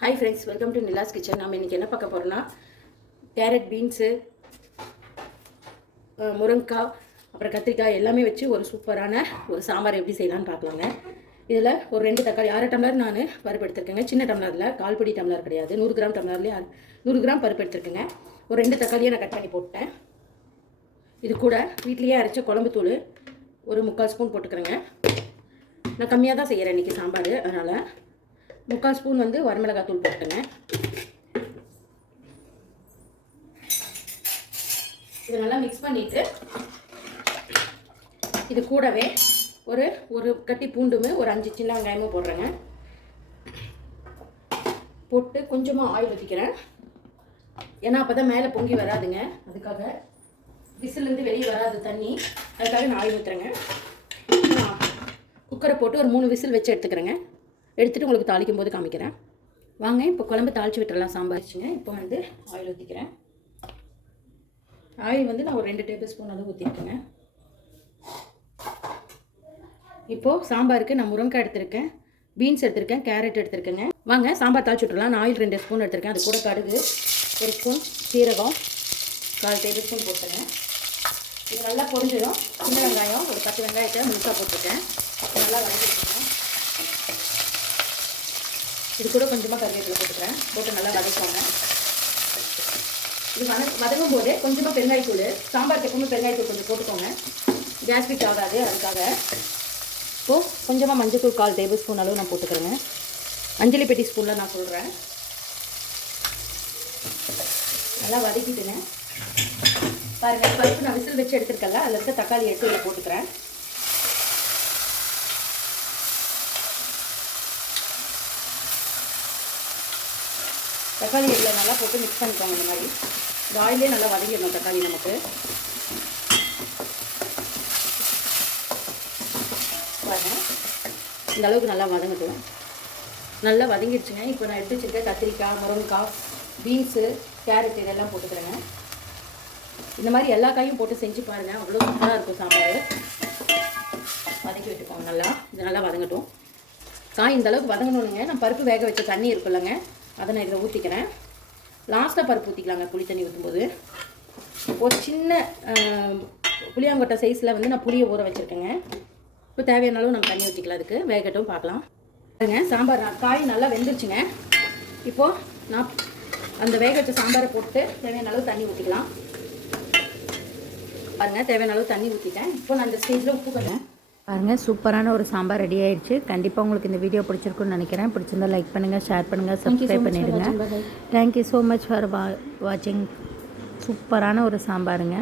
Hi friends welcome to Nila's kitchen நம்ம இன்றைக்கி என்ன பார்க்க போகிறோம்னா கேரட் பீன்ஸு முருங்கைக்காய் அப்புறம் கத்திரிக்காய் எல்லாமே வச்சு ஒரு சூப்பரான ஒரு சாம்பார் எப்படி செய்யலான்னு பார்க்கலாங்க. இதில் ஒரு ரெண்டு தக்காளி அரை டம்ளர் நான் பருப்பு எடுத்துருக்கேங்க. சின்ன டம்ளரில் கால்படி டம்ளர் கிடையாது. நூறு கிராம் டம்ளர்லேயே நூறு கிராம் பருப்பு எடுத்துருக்கேங்க. ஒரு ரெண்டு தக்காளியை நான் கட் பண்ணி போட்டேன். இது கூட வீட்லேயே அரைச்ச குழம்பு தூள் ஒரு முக்கால் ஸ்பூன் போட்டுக்கிறேங்க. நான் கம்மியாக தான் செய்கிறேன் இன்றைக்கி சாம்பார் அதனால் முக்கால் ஸ்பூன் வந்து வரமிளகாய் தூள் போட்டுங்க இதை நல்லா மிக்ஸ் பண்ணிவிட்டு இது கூடவே ஒரு ஒரு கட்டி பூண்டுமே ஒரு அஞ்சு சின்ன வெங்காயமும் போடுறேங்க. போட்டு கொஞ்சமாக ஆயில் ஊற்றிக்கிறேன் ஏன்னா அப்போ தான் மேலே பொங்கி வராதுங்க. அதுக்காக விசிலேருந்து வெளியே வராது தண்ணி அதுக்காக நான் ஆயில் ஊற்றுறேங்க குக்கரை போட்டு ஒரு மூணு விசில் வச்சு எடுத்துக்கிறேங்க. எடுத்துகிட்டு உங்களுக்கு தாளிக்கும் போது காமிக்கிறேன். வாங்க இப்போ குழம்பு தாளித்து விட்டுறலாம். சாம்பார் வச்சுங்க. இப்போ வந்து ஆயில் ஊற்றிக்கிறேன் ஆயில் வந்து நான் ஒரு ரெண்டு டேபிள் ஸ்பூன் அளவு ஊற்றிருக்கேங்க இப்போது சாம்பாருக்கு நான் முருங்கக்காய் எடுத்திருக்கேன். பீன்ஸ் எடுத்திருக்கேன். கேரட் எடுத்திருக்கேங்க. வாங்க சாம்பார் தாளிச்சு விட்டுறலாம். நான் ஆயில் ரெண்டு ஸ்பூன் எடுத்திருக்கேன். அது கூட கடுகு ஒரு ஸ்பூன் சீரகம் கால் டேபிள் ஸ்பூன் போட்டுங்க இது நல்லா பொரிஞ்சிடும். சின்ன வெங்காயம் ஒரு பத்து வெங்காயத்தை முழுசாக போட்டுருக்கேன். நல்லா வதக்கிட்டுருக்கேன் இது கூட கொஞ்சமாக கருவேப்பிலை போட்டுக்கிறேன். போட்டு நல்லா வதக்குவாங்க. இது வத வதங்கும் போதே கொஞ்சமாக பெருங்காயத்தூள் சாம்பார் எப்பவுமே பெருங்காயத்தூள் கொஞ்சம் போட்டுக்கோங்க. கேஸ்ட்ரிக் ஆகாது அதுக்காக. இப்போது கொஞ்சமாக மஞ்சத்தூள் கால் டேபிள் ஸ்பூன் அளவு நான் போட்டுக்கிறேங்க. அஞ்சலி பெட்டி ஸ்பூனில் நான் சொல்கிறேன் நல்லா வதக்கிட்டுங்க. பாருங்கள் பருப்பு நான் விசில் வச்சு எடுத்துருக்கல அதில் இருக்க தக்காளி எடுத்து இதில் போட்டுக்கிறேன். தக்காளி இதில் நல்லா போட்டு மிக்ஸ் பண்ணிக்கோங்க இந்த மாதிரி. இந்த ஆயிலே நல்லா வதங்கிடணும் தக்காளி நமக்கு. பாருங்க. இந்த அளவுக்கு நல்லா வதங்கட்டும். நல்லா வதங்கிடுச்சுங்க. இப்போ நான் எடுத்து வச்சுருக்கேன் கத்திரிக்காய் முருங்கைக்காய் பீன்ஸு கேரட் இதெல்லாம் போட்டுக்கிறேங்க. இந்த மாதிரி எல்லா காயும் போட்டு செஞ்சு பாருங்கள் அவ்வளோ சூப்பராக இருக்கும் சாம்பார். வதக்கி விட்டுக்கோங்க நல்லா. இது நல்லா வதங்கட்டும். காய் இந்த அளவுக்கு வதங்கணுங்க நான் பருப்பு வேக வச்ச தண்ணி இருக்குல்லங்க. அதை நான் இதில் ஊற்றிக்கிறேன் லாஸ்ட்டாக பருப்பு ஊற்றிக்கலாங்க புளி தண்ணி ஊற்றும்போது ஒரு சின்ன புளியாங்கொட்டை சைஸில் வந்து நான் புளியை ஊற வச்சுருக்கேங்க. இப்போ தேவையான அளவு நம்ம தண்ணி ஊற்றிக்கலாம் அதுக்கு. வேகட்டும் பார்க்கலாம். பாருங்க சாம்பார் காய் நல்லா வெந்துருச்சுங்க. இப்போது நான் அந்த வேக வச்ச சாம்பாரை போட்டு தேவையான அளவு தண்ணி ஊற்றிக்கலாம் பாருங்கள் தேவையான அளவு தண்ணி ஊற்றிட்டேன் இப்போ நான் அந்த ஸ்டேஜில் உப்பு பாருங்கள் சூப்பரான ஒரு சாம்பார் ரெடி ஆயிடுச்சு. கண்டிப்பாக உங்களுக்கு இந்த வீடியோ பிடிச்சிருக்குன்னு நினைக்கிறேன். பிடிச்சிருந்தா லைக் பண்ணுங்கள் ஷேர் பண்ணுங்கள் சப்ஸ்கிரைப் பண்ணிடுங்க. தேங்க்யூ ஸோ மச் ஃபார் வா வாட்சிங் சூப்பரான ஒரு சாம்பாருங்க.